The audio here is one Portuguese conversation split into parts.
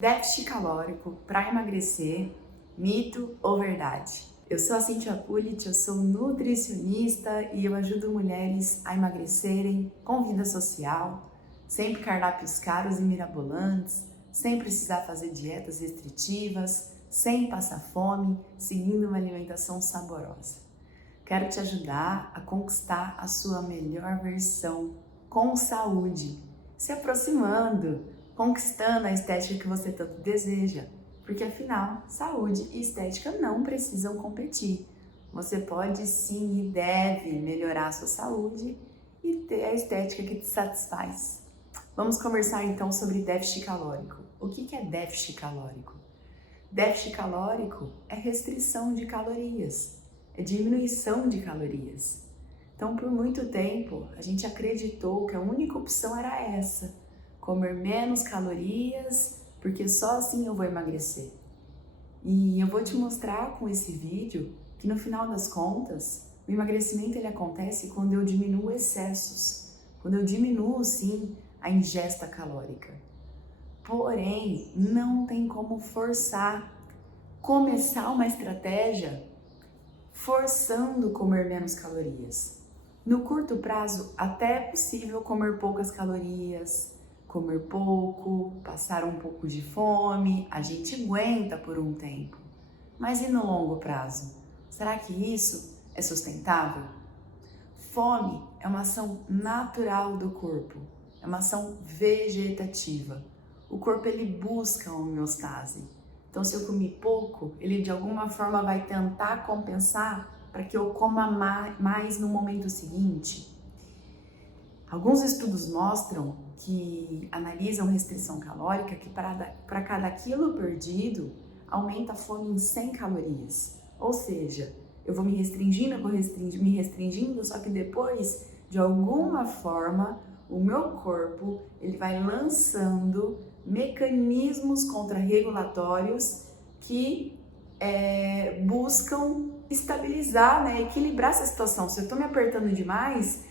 Déficit calórico para emagrecer, mito ou verdade? Eu sou a Cíntia Pulit, eu sou nutricionista e eu ajudo mulheres a emagrecerem com vida social, sem cardápios caros e mirabolantes, sem precisar fazer dietas restritivas, sem passar fome, seguindo uma alimentação saborosa. Quero te ajudar a conquistar a sua melhor versão com saúde, se aproximando, conquistando a estética que você tanto deseja, porque afinal, saúde e estética não precisam competir. Você pode sim e deve melhorar a sua saúde e ter a estética que te satisfaz. Vamos conversar então sobre déficit calórico. O que é déficit calórico? Déficit calórico é restrição de calorias, é diminuição de calorias. Então, por muito tempo, a gente acreditou que a única opção era essa: comer menos calorias, porque só assim eu vou emagrecer. E eu vou te mostrar com esse vídeo que no final das contas, o emagrecimento ele acontece quando eu diminuo excessos, quando eu diminuo sim a ingesta calórica. Porém, não tem como começar uma estratégia forçando comer menos calorias. No curto prazo, até é possível comer poucas calorias, comer pouco, passar um pouco de fome, a gente aguenta por um tempo. Mas e no longo prazo? Será que isso é sustentável? Fome é uma ação natural do corpo, é uma ação vegetativa. O corpo ele busca a homeostase. Então, se eu comi pouco, ele de alguma forma vai tentar compensar para que eu coma mais no momento seguinte. Alguns estudos mostram que analisam restrição calórica que para cada quilo perdido aumenta a fome em 100 calorias. Ou seja, eu vou me restringindo, só que depois, de alguma forma, o meu corpo ele vai lançando mecanismos contrarregulatórios que buscam estabilizar, equilibrar essa situação. Se eu estou me apertando demais,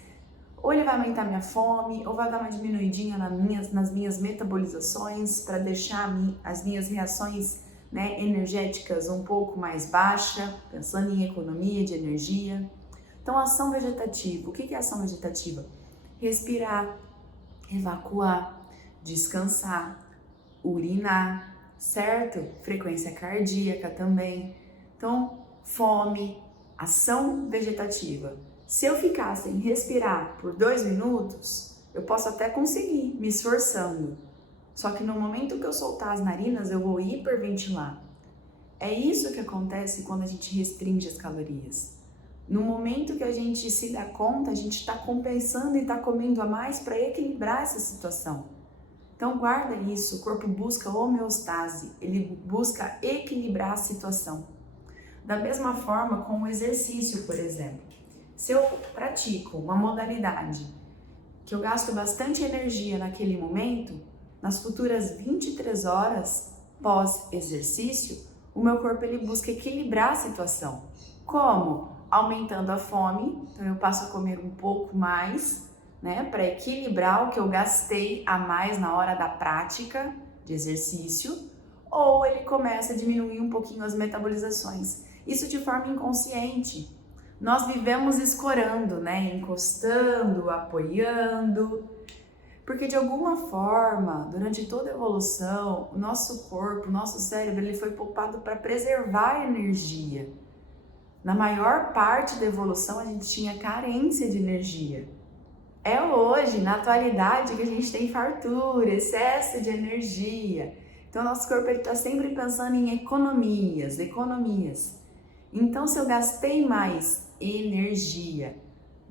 ou ele vai aumentar minha fome, ou vai dar uma diminuidinha nas minhas metabolizações para deixar as minhas reações energéticas um pouco mais baixa, pensando em economia de energia. Então, ação vegetativa. O que é ação vegetativa? Respirar, evacuar, descansar, urinar, certo? Frequência cardíaca também. Então, fome, ação vegetativa. Se eu ficar sem respirar por 2 minutos, eu posso até conseguir, me esforçando. Só que no momento que eu soltar as narinas, eu vou hiperventilar. É isso que acontece quando a gente restringe as calorias. No momento que a gente se dá conta, a gente está compensando e está comendo a mais para equilibrar essa situação. Então guarda isso, o corpo busca homeostase, ele busca equilibrar a situação. Da mesma forma com o exercício, por exemplo. Se eu pratico uma modalidade que eu gasto bastante energia naquele momento, nas futuras 23 horas pós-exercício, o meu corpo ele busca equilibrar a situação. Como? Aumentando a fome, então eu passo a comer um pouco mais, para equilibrar o que eu gastei a mais na hora da prática de exercício, ou ele começa a diminuir um pouquinho as metabolizações. Isso de forma inconsciente. Nós vivemos escorando, encostando, apoiando, porque de alguma forma, durante toda a evolução, o nosso corpo, o nosso cérebro, ele foi poupado para preservar a energia. Na maior parte da evolução, a gente tinha carência de energia. É hoje, na atualidade, que a gente tem fartura, excesso de energia. Então, nosso corpo está sempre pensando em economias. Então, se eu gastei mais energia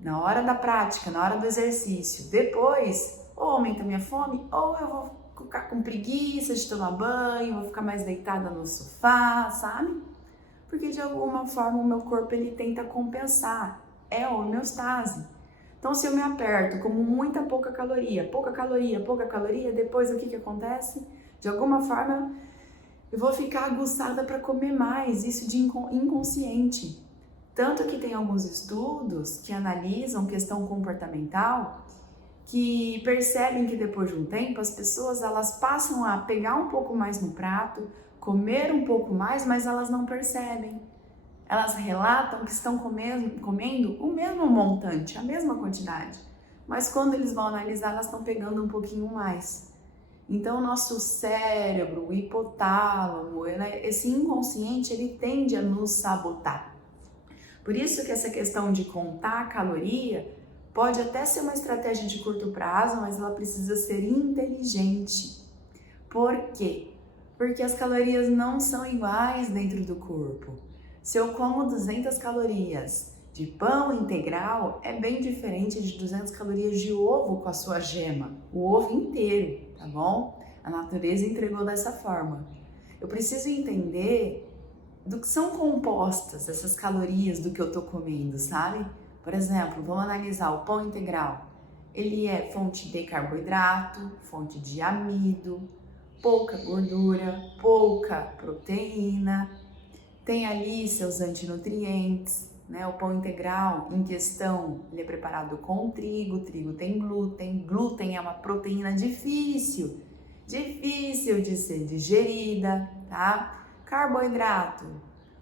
na hora da prática, na hora do exercício, depois, ou aumenta minha fome, ou eu vou ficar com preguiça de tomar banho, vou ficar mais deitada no sofá, sabe? Porque de alguma forma o meu corpo ele tenta compensar, é a homeostase. Então, se eu me aperto, como pouca caloria, depois o que acontece? De alguma forma, eu vou ficar aguçada para comer mais, isso de inconsciente. Tanto que tem alguns estudos que analisam questão comportamental que percebem que depois de um tempo as pessoas elas passam a pegar um pouco mais no prato, comer um pouco mais, mas elas não percebem. Elas relatam que estão comendo o mesmo montante, a mesma quantidade, mas quando eles vão analisar, elas estão pegando um pouquinho mais. Então, o nosso cérebro, o hipotálamo, né, esse inconsciente, ele tende a nos sabotar. Por isso que essa questão de contar a caloria pode até ser uma estratégia de curto prazo, mas ela precisa ser inteligente. Por quê? Porque as calorias não são iguais dentro do corpo. Se eu como 200 calorias de pão integral, é bem diferente de 200 calorias de ovo com a sua gema, o ovo inteiro, tá bom? A natureza entregou dessa forma. Eu preciso entender do que são compostas essas calorias do que eu tô comendo, sabe? Por exemplo, vamos analisar o pão integral. Ele é fonte de carboidrato, fonte de amido, pouca gordura, pouca proteína, tem ali seus antinutrientes, né? O pão integral em questão, ele é preparado com trigo, trigo tem glúten, glúten é uma proteína difícil de ser digerida, tá? Carboidrato,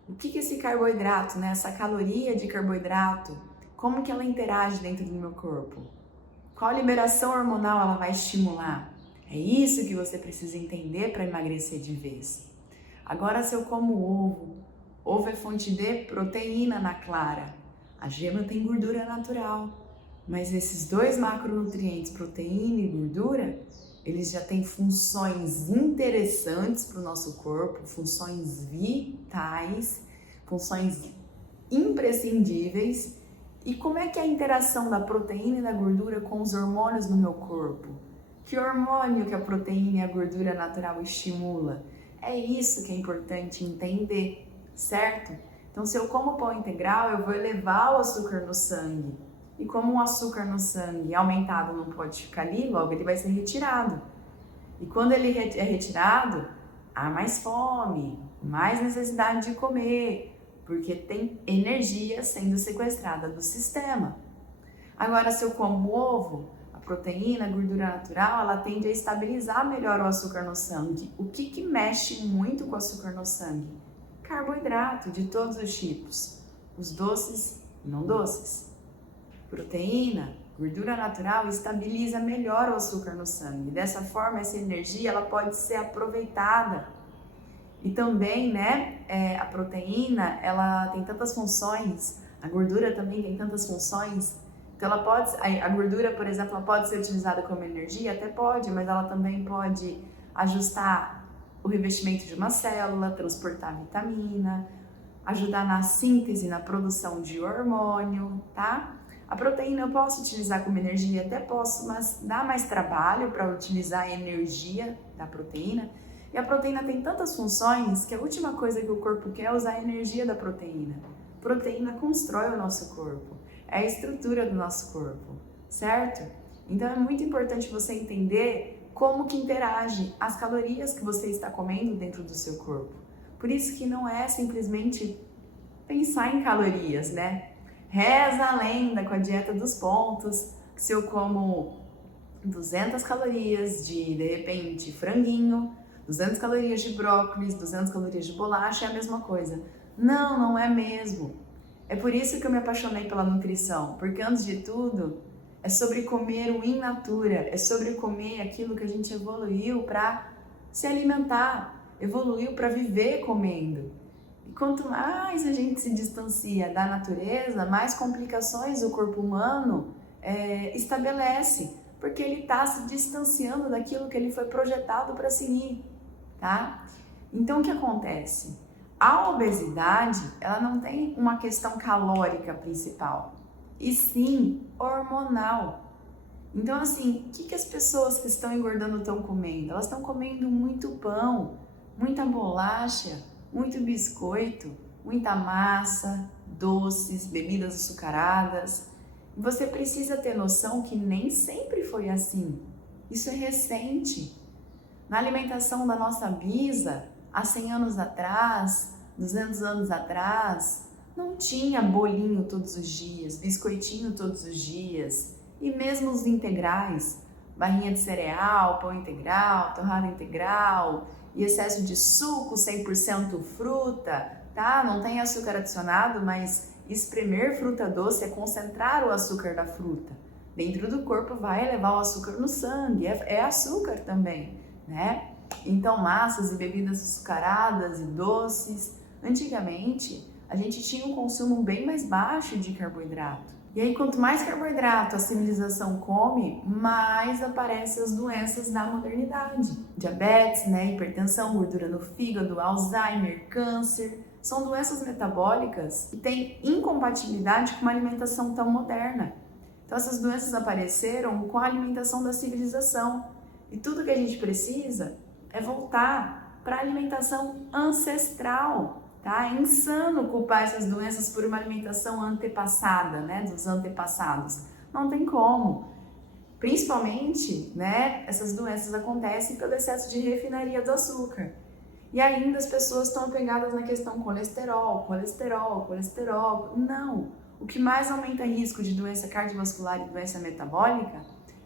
o que é esse carboidrato, né? Essa caloria de carboidrato, como que ela interage dentro do meu corpo? Qual liberação hormonal ela vai estimular? É isso que você precisa entender para emagrecer de vez. Agora, se eu como ovo, ovo é fonte de proteína na clara, a gema tem gordura natural, mas esses dois macronutrientes, proteína e gordura, eles já têm funções interessantes para o nosso corpo, funções vitais, funções imprescindíveis. E como é que é a interação da proteína e da gordura com os hormônios no meu corpo? Que hormônio que a proteína e a gordura natural estimula? É isso que é importante entender, certo? Então, se eu como pão integral, eu vou elevar o açúcar no sangue. E como o açúcar no sangue aumentado não pode ficar ali, logo ele vai ser retirado. E quando ele é retirado, há mais fome, mais necessidade de comer, porque tem energia sendo sequestrada do sistema. Agora, se eu como ovo, a proteína, a gordura natural, ela tende a estabilizar melhor o açúcar no sangue. O que mexe muito com o açúcar no sangue? Carboidrato de todos os tipos, os doces e não doces. Proteína, gordura natural estabiliza melhor o açúcar no sangue. Dessa forma, essa energia ela pode ser aproveitada. E também, né, a proteína, ela tem tantas funções, a gordura também tem tantas funções. Então, a gordura, por exemplo, ela pode ser utilizada como energia? Até pode, mas ela também pode ajustar o revestimento de uma célula, transportar vitamina, ajudar na síntese, na produção de hormônio, tá? A proteína eu posso utilizar como energia? Até posso, mas dá mais trabalho para utilizar a energia da proteína. E a proteína tem tantas funções que a última coisa que o corpo quer é usar a energia da proteína. Proteína constrói o nosso corpo, é a estrutura do nosso corpo, certo? Então é muito importante você entender como que interage as calorias que você está comendo dentro do seu corpo. Por isso que não é simplesmente pensar em calorias, né? Reza a lenda com a dieta dos pontos, que se eu como 200 calorias de repente, franguinho, 200 calorias de brócolis, 200 calorias de bolacha, é a mesma coisa. Não, não é mesmo. É por isso que eu me apaixonei pela nutrição, porque antes de tudo, é sobre comer o in natura, é sobre comer aquilo que a gente evoluiu para se alimentar, evoluiu para viver comendo. E quanto mais a gente se distancia da natureza, mais complicações o corpo humano estabelece, porque ele está se distanciando daquilo que ele foi projetado para seguir, tá? Então, o que acontece? A obesidade, ela não tem uma questão calórica principal, e sim hormonal. Então, assim, o que as pessoas que estão engordando estão comendo? Elas estão comendo muito pão, muita bolacha, muito biscoito, muita massa, doces, bebidas açucaradas. E você precisa ter noção que nem sempre foi assim. Isso é recente. Na alimentação da nossa bisa, há 100 anos atrás, 200 anos atrás, não tinha bolinho todos os dias, biscoitinho todos os dias. E mesmo os integrais, barrinha de cereal, pão integral, torrada integral e excesso de suco, 100% fruta, tá? Não tem açúcar adicionado, mas espremer fruta doce é concentrar o açúcar da fruta. Dentro do corpo vai elevar o açúcar no sangue, é açúcar também, né? Então, massas e bebidas açucaradas e doces. Antigamente, a gente tinha um consumo bem mais baixo de carboidrato. E aí, quanto mais carboidrato a civilização come, mais aparecem as doenças da modernidade. Diabetes, né, hipertensão, gordura no fígado, Alzheimer, câncer. São doenças metabólicas que têm incompatibilidade com uma alimentação tão moderna. Então, essas doenças apareceram com a alimentação da civilização. E tudo que a gente precisa é voltar para a alimentação ancestral. Tá? É insano culpar essas doenças por uma alimentação antepassada, né? Dos antepassados. Não tem como. Principalmente, né? Essas doenças acontecem pelo excesso de refinaria do açúcar. E ainda as pessoas estão apegadas na questão colesterol. Não. O que mais aumenta risco de doença cardiovascular e doença metabólica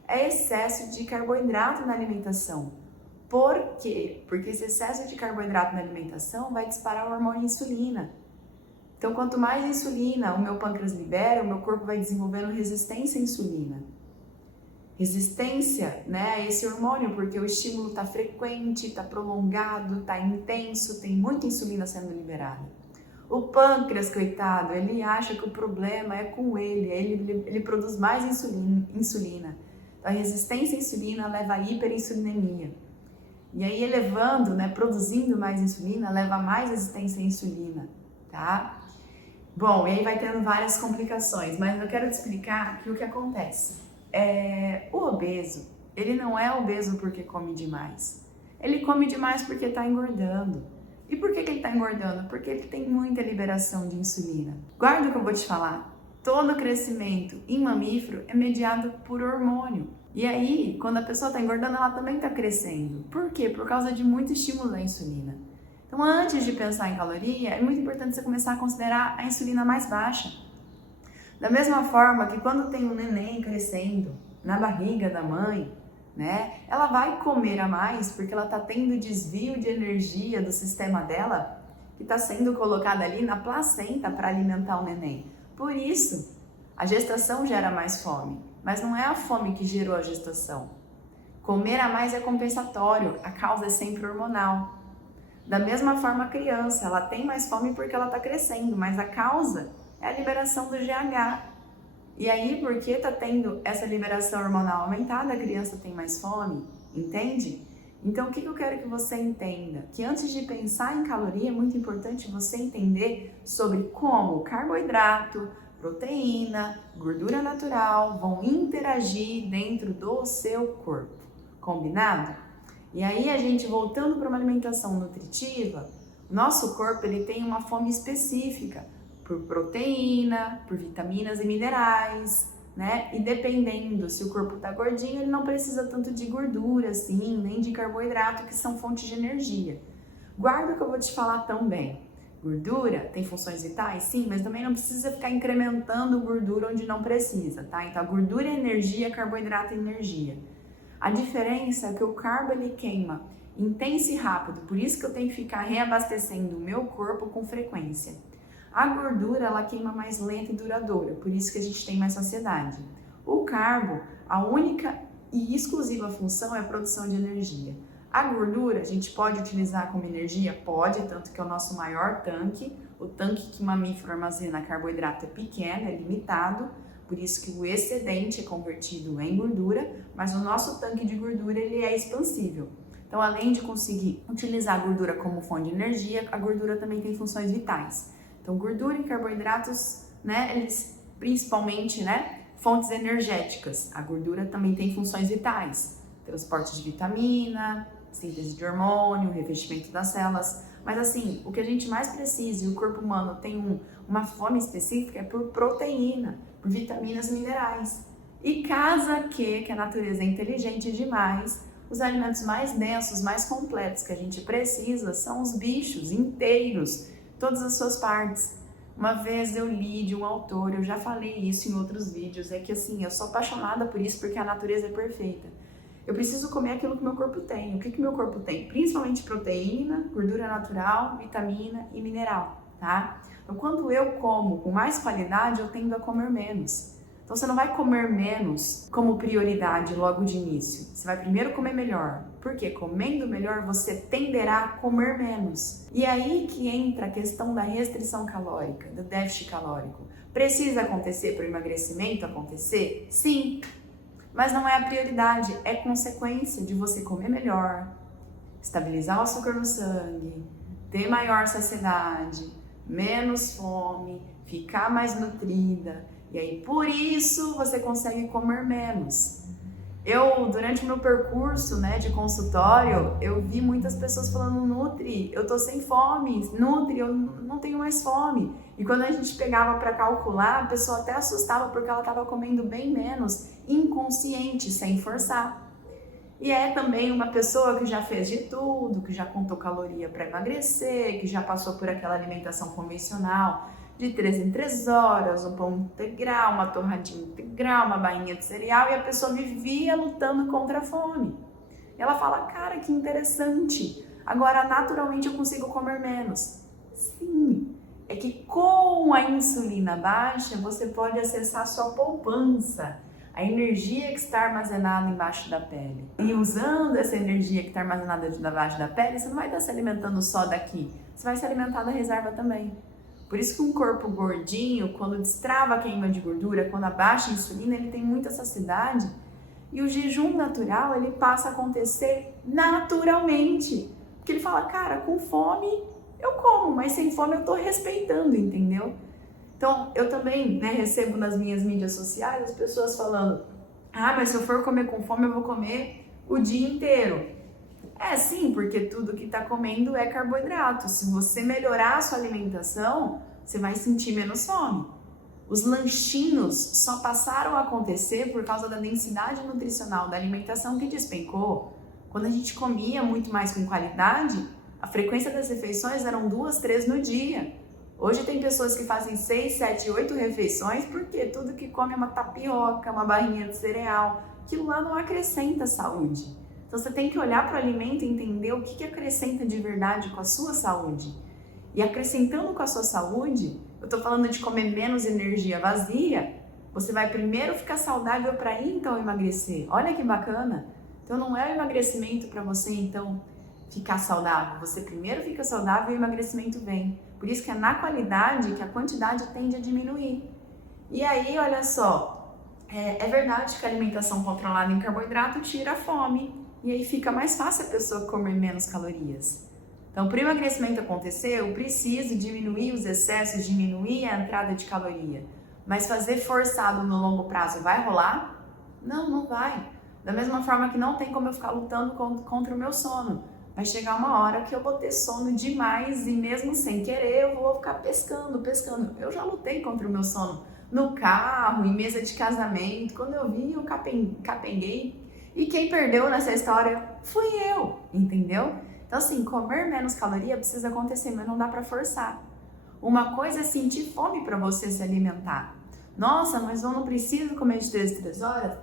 é excesso de carboidrato na alimentação. Por quê? Porque esse excesso de carboidrato na alimentação vai disparar o hormônio insulina. Então, quanto mais insulina o meu pâncreas libera, o meu corpo vai desenvolvendo resistência à insulina. Resistência, né, a esse hormônio, porque o estímulo está frequente, está prolongado, está intenso, tem muita insulina sendo liberada. O pâncreas, coitado, ele acha que o problema é com ele produz mais insulina. Então, a resistência à insulina leva à hiperinsulinemia. E aí elevando, né, produzindo mais insulina, leva a mais resistência à insulina, tá? Bom, e aí vai tendo várias complicações, mas eu quero te explicar que o que acontece. O obeso, ele não é obeso porque come demais. Ele come demais porque está engordando. E por que ele está engordando? Porque ele tem muita liberação de insulina. Guarda o que eu vou te falar. Todo crescimento em mamífero é mediado por hormônio. E aí, quando a pessoa está engordando, ela também está crescendo. Por quê? Por causa de muito estímulo da insulina. Então, antes de pensar em caloria, é muito importante você começar a considerar a insulina mais baixa. Da mesma forma que quando tem um neném crescendo na barriga da mãe, né, ela vai comer a mais porque ela está tendo desvio de energia do sistema dela que está sendo colocada ali na placenta para alimentar o neném. Por isso, a gestação gera mais fome. Mas não é a fome que gerou a gestação. Comer a mais é compensatório, a causa é sempre hormonal. Da mesma forma a criança, ela tem mais fome porque ela está crescendo, mas a causa é a liberação do GH. E aí, porque está tendo essa liberação hormonal aumentada, a criança tem mais fome, entende? Então, o que eu quero que você entenda? Que antes de pensar em caloria, é muito importante você entender sobre como o carboidrato, proteína, gordura natural vão interagir dentro do seu corpo, combinado? E aí a gente voltando para uma alimentação nutritiva, nosso corpo ele tem uma fome específica por proteína, por vitaminas e minerais, né? E dependendo se o corpo tá gordinho, ele não precisa tanto de gordura assim, nem de carboidrato, que são fontes de energia. Guarda o que eu vou te falar também. Gordura tem funções vitais? Sim, mas também não precisa ficar incrementando gordura onde não precisa, tá? Então, a gordura é energia, carboidrato é energia. A diferença é que o carbo, ele queima intenso e rápido, por isso que eu tenho que ficar reabastecendo o meu corpo com frequência. A gordura, ela queima mais lenta e duradoura, por isso que a gente tem mais saciedade. O carbo, a única e exclusiva função é a produção de energia. A gordura a gente pode utilizar como energia? Pode, tanto que é o nosso maior tanque. O tanque que mamífero armazena carboidrato é pequeno, é limitado, por isso que o excedente é convertido em gordura, mas o nosso tanque de gordura ele é expansível. Então, além de conseguir utilizar a gordura como fonte de energia, a gordura também tem funções vitais. Então, gordura e carboidratos, né, eles principalmente, né, fontes energéticas. A gordura também tem funções vitais, transporte de vitamina, síntese de hormônio, revestimento das células. Mas assim, o que a gente mais precisa e o corpo humano tem uma fome específica é por proteína, por vitaminas e minerais. E casa que a natureza é inteligente demais, os alimentos mais densos, mais completos que a gente precisa são os bichos inteiros, todas as suas partes. Uma vez eu li de um autor, eu já falei isso em outros vídeos, é que assim, eu sou apaixonada por isso porque a natureza é perfeita. Eu preciso comer aquilo que meu corpo tem. O que que meu corpo tem? Principalmente proteína, gordura natural, vitamina e mineral, tá? Então, quando eu como com mais qualidade, eu tendo a comer menos. Então, você não vai comer menos como prioridade logo de início. Você vai primeiro comer melhor. Porque comendo melhor, você tenderá a comer menos. E aí que entra a questão da restrição calórica, do déficit calórico. Precisa acontecer para o emagrecimento acontecer? Sim. Mas não é a prioridade, é consequência de você comer melhor, estabilizar o açúcar no sangue, ter maior saciedade, menos fome, ficar mais nutrida. E aí, por isso, você consegue comer menos. Durante o meu percurso, né, de consultório, eu vi muitas pessoas falando: Nutri, eu tô sem fome, Nutri, eu não tenho mais fome. E quando a gente pegava para calcular, a pessoa até assustava porque ela estava comendo bem menos, inconsciente, sem forçar. E é também uma pessoa que já fez de tudo, que já contou caloria para emagrecer, que já passou por aquela alimentação convencional de 3 em 3 horas, um pão integral, uma torradinha integral, uma bainha de cereal, e a pessoa vivia lutando contra a fome. E ela fala: cara, que interessante, agora naturalmente eu consigo comer menos. Sim, é que com a insulina baixa você pode acessar a sua poupança, a energia que está armazenada embaixo da pele. E usando essa energia que está armazenada debaixo da pele, você não vai estar se alimentando só daqui, você vai se alimentar da reserva também. Por isso que um corpo gordinho, quando destrava a queima de gordura, quando abaixa a insulina, ele tem muita saciedade. E o jejum natural, ele passa a acontecer naturalmente. Porque ele fala: cara, com fome eu como, mas sem fome eu tô respeitando, entendeu? Então, eu também, né, recebo nas minhas mídias sociais as pessoas falando: ah, mas se eu for comer com fome, eu vou comer o dia inteiro. É sim, porque tudo que tá comendo é carboidrato. Se você melhorar a sua alimentação, você vai sentir menos fome. Os lanchinhos só passaram a acontecer por causa da densidade nutricional da alimentação que despencou. Quando a gente comia muito mais com qualidade, a frequência das refeições eram 2, 3 no dia. Hoje tem pessoas que fazem 6, 7, 8 refeições porque tudo que come é uma tapioca, uma barrinha de cereal. Aquilo lá não acrescenta saúde. Então você tem que olhar para o alimento e entender o que acrescenta de verdade com a sua saúde. E acrescentando com a sua saúde, eu estou falando de comer menos energia vazia, você vai primeiro ficar saudável para ir então emagrecer. Olha que bacana! Então não é o emagrecimento para você então ficar saudável. Você primeiro fica saudável e o emagrecimento vem. Por isso que é na qualidade que a quantidade tende a diminuir. E aí, olha só, é verdade que a alimentação controlada em carboidrato tira a fome. E aí fica mais fácil a pessoa comer menos calorias. Então, para o emagrecimento acontecer, eu preciso diminuir os excessos, diminuir a entrada de caloria. Mas fazer forçado no longo prazo vai rolar? Não, não vai. Da mesma forma que não tem como eu ficar lutando contra o meu sono. Vai chegar uma hora que eu vou ter sono demais e mesmo sem querer eu vou ficar pescando. Eu já lutei contra o meu sono no carro, em mesa de casamento. Quando eu vi, eu capenguei. E quem perdeu nessa história fui eu, entendeu? Então assim, comer menos caloria precisa acontecer, mas não dá pra forçar. Uma coisa é sentir fome para você se alimentar. Nossa, mas eu não preciso comer de 3 em 3 horas?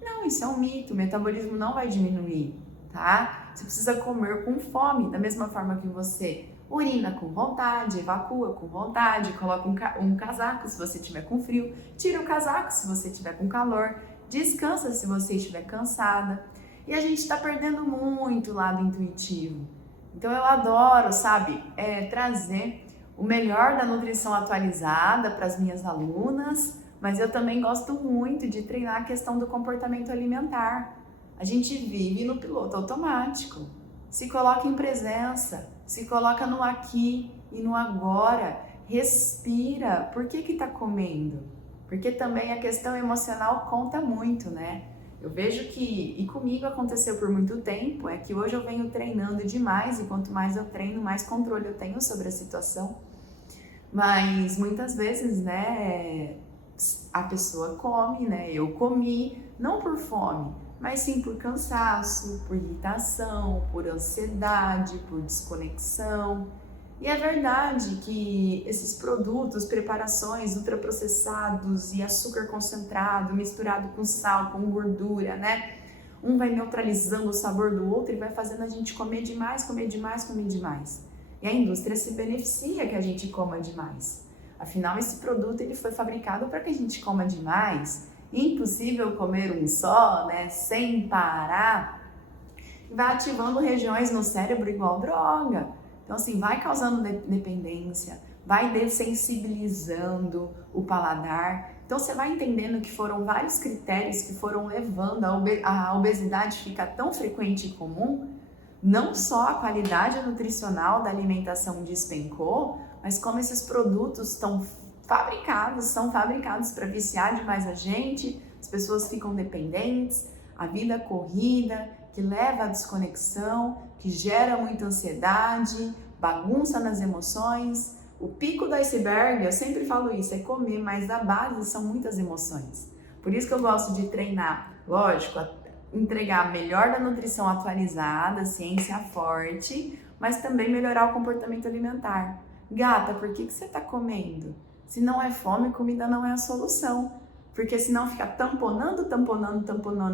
Não, isso é um mito, o metabolismo não vai diminuir, tá? Você precisa comer com fome, da mesma forma que você urina com vontade, evacua com vontade, coloca um casaco se você estiver com frio, tira o casaco se você estiver com calor, descansa se você estiver cansada. E a gente está perdendo muito o lado intuitivo. Então eu adoro, sabe, trazer o melhor da nutrição atualizada para as minhas alunas, mas eu também gosto muito de treinar a questão do comportamento alimentar. A gente vive no piloto automático. Se coloca em presença, se coloca no aqui e no agora. Respira. Por que está comendo? Porque também a questão emocional conta muito, né? Eu vejo que, e comigo aconteceu por muito tempo, é que hoje eu venho treinando demais e quanto mais eu treino, mais controle eu tenho sobre a situação. Mas muitas vezes, né, a pessoa come, né? Eu comi, não por fome, mas sim por cansaço, por irritação, por ansiedade, por desconexão. E é verdade que esses produtos, preparações ultraprocessados e açúcar concentrado misturado com sal, com gordura, né? Um vai neutralizando o sabor do outro e vai fazendo a gente comer demais, comer demais, comer demais. E a indústria se beneficia que a gente coma demais. Afinal, esse produto ele foi fabricado para que a gente coma demais. Impossível comer um só, né? Sem parar. Vai ativando regiões no cérebro igual droga. Então, assim, vai causando dependência, vai dessensibilizando o paladar. Então, você vai entendendo que foram vários critérios que foram levando a obesidade ficar tão frequente e comum. Não só a qualidade nutricional da alimentação despencou, mas como esses produtos são fabricados para viciar demais a gente, as pessoas ficam dependentes, a vida corrida, que leva à desconexão, que gera muita ansiedade, bagunça nas emoções. O pico do iceberg, eu sempre falo isso, é comer, mas a base são muitas emoções. Por isso que eu gosto de treinar, lógico, entregar a melhor da nutrição atualizada, ciência forte, mas também melhorar o comportamento alimentar. Gata, por que você está comendo? Se não é fome, comida não é a solução. Porque senão fica tamponando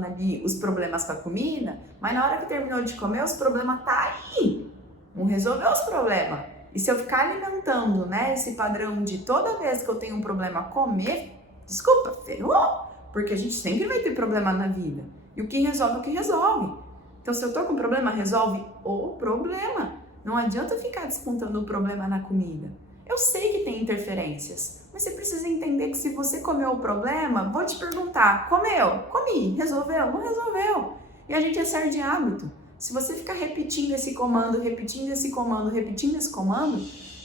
ali os problemas com a comida, mas na hora que terminou de comer, os problemas tá aí. Não resolveu os problemas. E se eu ficar alimentando, né, esse padrão de toda vez que eu tenho um problema comer, desculpa, ferrou. Porque a gente sempre vai ter problema na vida. E o que resolve é o que resolve. Então, se eu tô com problema, resolve o problema. Não adianta ficar descontando o problema na comida. Eu sei que tem interferências, mas você precisa entender que se você comeu o problema, vou te perguntar, comeu? Comi, resolveu? Não resolveu. E a gente é ser de hábito. Se você ficar repetindo esse comando,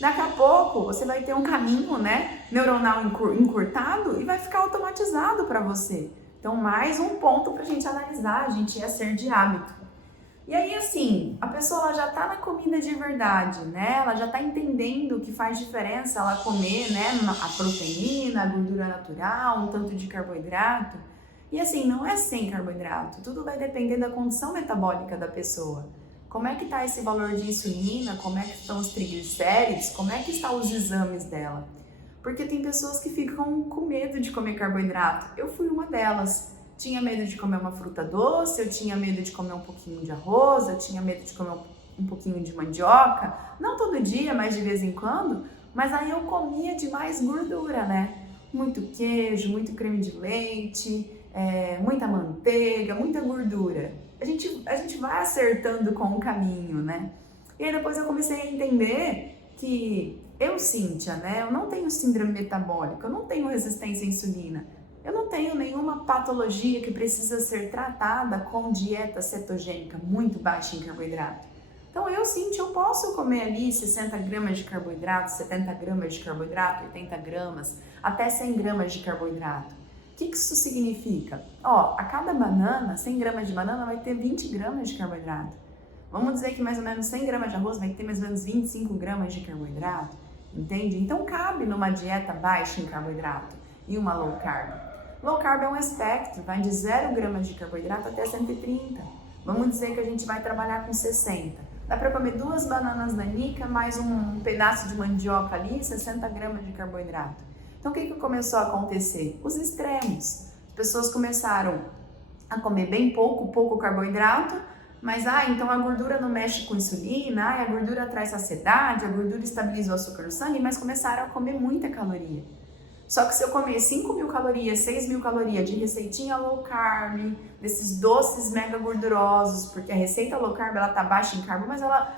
daqui a pouco você vai ter um caminho, né, neuronal encurtado e vai ficar automatizado para você. Então, mais um ponto para a gente analisar, a gente é ser de hábito. E aí, assim, a pessoa já tá na comida de verdade, né? Ela já tá entendendo que faz diferença ela comer, né, a proteína, a gordura natural, um tanto de carboidrato. E assim, não é sem carboidrato, tudo vai depender da condição metabólica da pessoa. Como é que tá esse valor de insulina, como é que estão os triglicéridos, como é que estão os exames dela. Porque tem pessoas que ficam com medo de comer carboidrato. Eu fui uma delas. Tinha medo de comer uma fruta doce, eu tinha medo de comer um pouquinho de arroz, eu tinha medo de comer um pouquinho de mandioca. Não todo dia, mas de vez em quando. Mas aí eu comia demais gordura, né? Muito queijo, muito creme de leite, muita manteiga, muita gordura. A gente vai acertando com o caminho, né? E aí depois eu comecei a entender que eu, Cíntia, né? Eu não tenho síndrome metabólica, eu não tenho resistência à insulina. Eu não tenho nenhuma patologia que precisa ser tratada com dieta cetogênica muito baixa em carboidrato. Então eu, Cíntia, eu posso comer ali 60 gramas de carboidrato, 70 gramas de carboidrato, 80 gramas, até 100 gramas de carboidrato. O que isso significa? Ó, a cada banana, 100 gramas de banana vai ter 20 gramas de carboidrato. Vamos dizer que mais ou menos 100 gramas de arroz vai ter mais ou menos 25 gramas de carboidrato, entende? Então cabe numa dieta baixa em carboidrato e uma low carb. Low carb é um espectro, vai de 0 gramas de carboidrato até 130. Vamos dizer que a gente vai trabalhar com 60. Dá para comer 2 bananas nanica, mais um pedaço de mandioca ali, 60 gramas de carboidrato. Então o que começou a acontecer? Os extremos. As pessoas começaram a comer bem pouco carboidrato, mas então a gordura não mexe com insulina, a gordura traz saciedade, a gordura estabiliza o açúcar no sangue, mas começaram a comer muita caloria. Só que se eu comer 5.000 calorias, 6.000 calorias de receitinha low carb, desses doces mega gordurosos, porque a receita low carb ela tá baixa em carbo, mas ela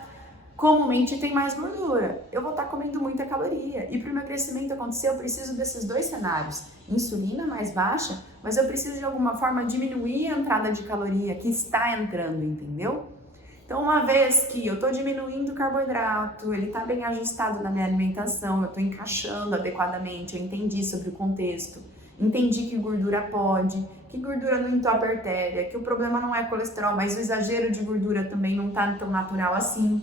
comumente tem mais gordura. Eu vou estar comendo muita caloria. E para o meu crescimento acontecer, eu preciso desses dois cenários. Insulina mais baixa, mas eu preciso de alguma forma diminuir a entrada de caloria que está entrando, entendeu? Então, uma vez que eu estou diminuindo o carboidrato, ele está bem ajustado na minha alimentação, eu estou encaixando adequadamente, eu entendi sobre o contexto, entendi que gordura pode, que gordura não entope a artéria, que o problema não é colesterol, mas o exagero de gordura também não está tão natural assim.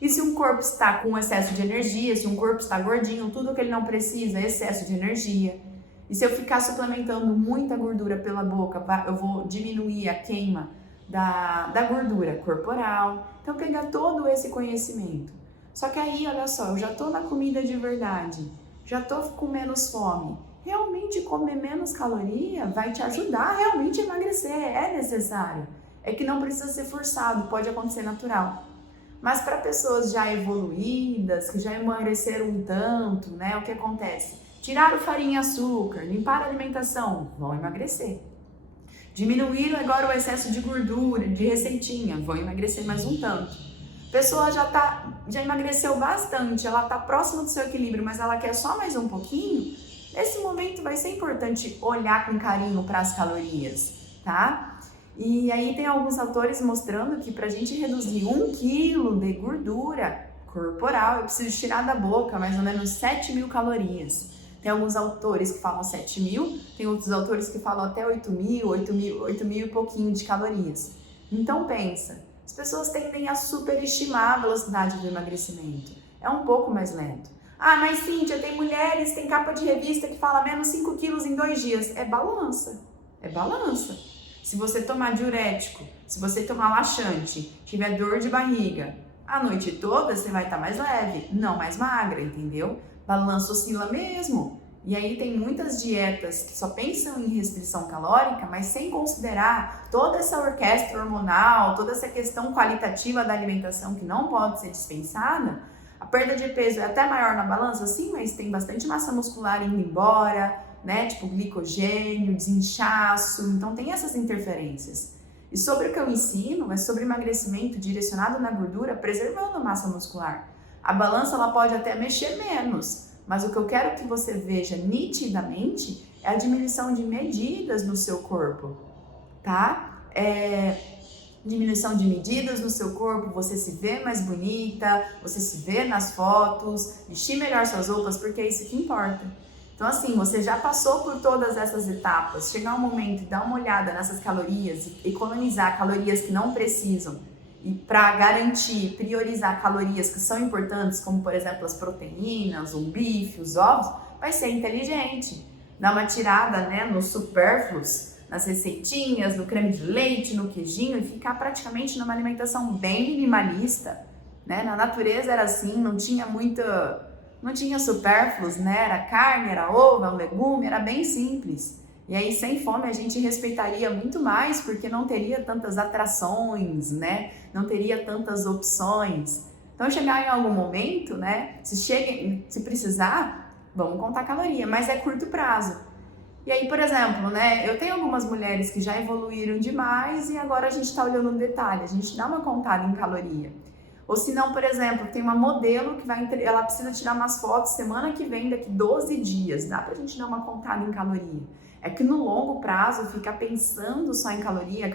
E se um corpo está com excesso de energia, se um corpo está gordinho, tudo que ele não precisa é excesso de energia. E se eu ficar suplementando muita gordura pela boca, eu vou diminuir a queima da gordura corporal. Então, pegar todo esse conhecimento. Só que aí, olha só, eu já tô na comida de verdade, já tô com menos fome. Realmente comer menos caloria vai te ajudar realmente a emagrecer, é necessário. É que não precisa ser forçado, pode acontecer natural. Mas para pessoas já evoluídas, que já emagreceram um tanto, né, o que acontece? Tiraram farinha e açúcar, limparam a alimentação, vão emagrecer. Diminuíram agora o excesso de gordura, de receitinha, vão emagrecer mais um tanto. A pessoa já emagreceu bastante, ela está próxima do seu equilíbrio, mas ela quer só mais um pouquinho. Nesse momento vai ser importante olhar com carinho para as calorias, tá? E aí tem alguns autores mostrando que para a gente reduzir 1 quilo de gordura corporal, eu preciso tirar da boca mais ou menos 7.000 calorias. Tem alguns autores que falam 7.000, tem outros autores que falam até 8.000 e pouquinho de calorias. Então pensa, as pessoas tendem a superestimar a velocidade do emagrecimento. É um pouco mais lento. Ah, mas Cíntia, tem mulheres, tem capa de revista que fala menos 5 quilos em 2 dias. É balança, é balança. Se você tomar diurético, se você tomar laxante, tiver dor de barriga, a noite toda você vai estar mais leve, não mais magra, entendeu? Balança oscila mesmo. E aí tem muitas dietas que só pensam em restrição calórica, mas sem considerar toda essa orquestra hormonal, toda essa questão qualitativa da alimentação que não pode ser dispensada. A perda de peso é até maior na balança, sim, mas tem bastante massa muscular indo embora, né? Tipo glicogênio, desinchaço, então tem essas interferências. E sobre o que eu ensino é sobre emagrecimento direcionado na gordura, preservando a massa muscular. A balança ela pode até mexer menos, mas o que eu quero que você veja nitidamente é a diminuição de medidas no seu corpo, tá? Diminuição de medidas no seu corpo, você se vê mais bonita, você se vê nas fotos, vestir melhor suas roupas, porque é isso que importa. Então assim, você já passou por todas essas etapas, chegar um momento e dar uma olhada nessas calorias, economizar calorias que não precisam e para garantir, priorizar calorias que são importantes, como por exemplo as proteínas, o bife, os ovos, vai ser inteligente. Dar uma tirada, né, nos supérfluos, nas receitinhas, no creme de leite, no queijinho e ficar praticamente numa alimentação bem minimalista, né? Na natureza era assim, não tinha supérfluos, né? Era carne, era ovo, era legume, era bem simples. E aí, sem fome, a gente respeitaria muito mais, porque não teria tantas atrações, né? Não teria tantas opções. Então, chegar em algum momento, né? Se precisar, vamos contar caloria, mas é curto prazo. E aí, por exemplo, né? Eu tenho algumas mulheres que já evoluíram demais e agora a gente está olhando no detalhe, a gente dá uma contada em caloria. Ou se não, por exemplo, tem uma modelo que ela precisa tirar umas fotos semana que vem, daqui 12 dias. Dá pra gente dar uma contada em caloria. É que no longo prazo, ficar pensando só em caloria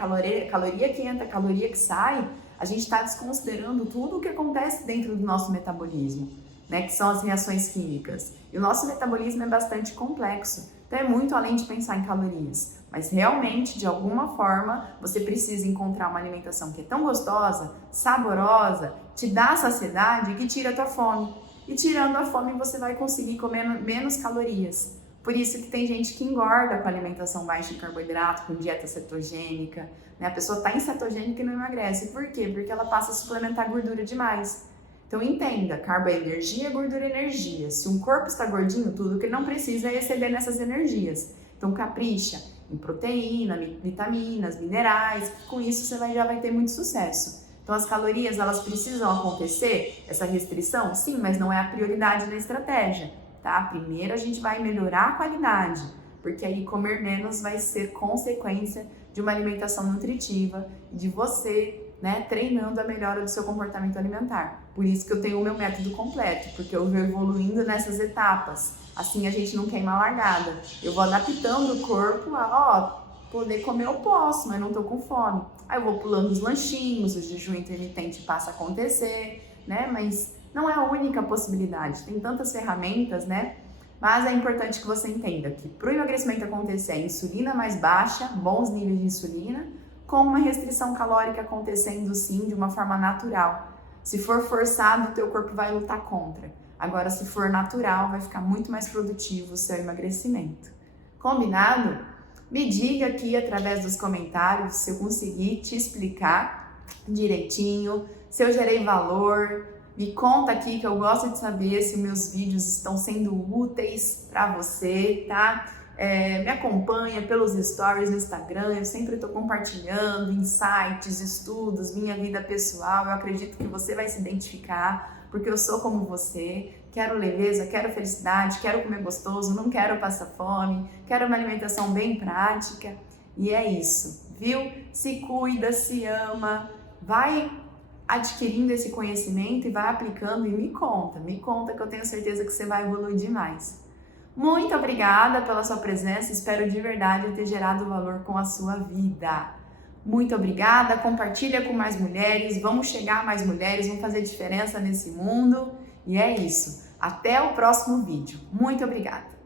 que entra, caloria que sai, a gente está desconsiderando tudo o que acontece dentro do nosso metabolismo, né? Que são as reações químicas. E o nosso metabolismo é bastante complexo. Então é muito além de pensar em calorias. Mas realmente, de alguma forma, você precisa encontrar uma alimentação que é tão gostosa, saborosa, te dá saciedade e que tira a tua fome. E tirando a fome, você vai conseguir comer menos calorias. Por isso que tem gente que engorda com alimentação baixa em carboidrato, com dieta cetogênica, né? A pessoa está em cetogênica e não emagrece. Por quê? Porque ela passa a suplementar gordura demais. Então entenda, carbo é energia, gordura é energia. Se um corpo está gordinho, tudo que ele não precisa é exceder nessas energias. Então capricha em proteína, vitaminas, minerais, com isso você já vai ter muito sucesso. Então as calorias, elas precisam acontecer, essa restrição? Sim, mas não é a prioridade da estratégia, tá? Primeiro a gente vai melhorar a qualidade, porque aí comer menos vai ser consequência de uma alimentação nutritiva, de você, né, treinando a melhora do seu comportamento alimentar. Por isso que eu tenho o meu método completo, porque eu vou evoluindo nessas etapas. Assim a gente não queima a largada. Eu vou adaptando o corpo a, poder comer eu posso, mas não tô com fome. Aí eu vou pulando os lanchinhos, o jejum intermitente passa a acontecer, né? Mas não é a única possibilidade. Tem tantas ferramentas, né? Mas é importante que você entenda que para o emagrecimento acontecer, a insulina mais baixa, bons níveis de insulina, com uma restrição calórica acontecendo sim de uma forma natural. Se for forçado, o teu corpo vai lutar contra. Agora, se for natural, vai ficar muito mais produtivo o seu emagrecimento. Combinado? Me diga aqui através dos comentários se eu consegui te explicar direitinho, se eu gerei valor, Me conta aqui que eu gosto de saber se meus vídeos estão sendo úteis para você, tá? Me acompanha pelos stories no Instagram, eu sempre estou compartilhando insights, estudos, minha vida pessoal. Eu acredito que você vai se identificar, porque eu sou como você. Quero leveza, quero felicidade, quero comer gostoso, não quero passar fome, quero uma alimentação bem prática. E é isso, viu? Se cuida, se ama, vai adquirindo esse conhecimento e vai aplicando e me conta que eu tenho certeza que você vai evoluir demais. Muito obrigada pela sua presença, espero de verdade ter gerado valor com a sua vida. Muito obrigada, compartilha com mais mulheres, vamos chegar a mais mulheres, vamos fazer diferença nesse mundo e é isso. Até o próximo vídeo. Muito obrigada!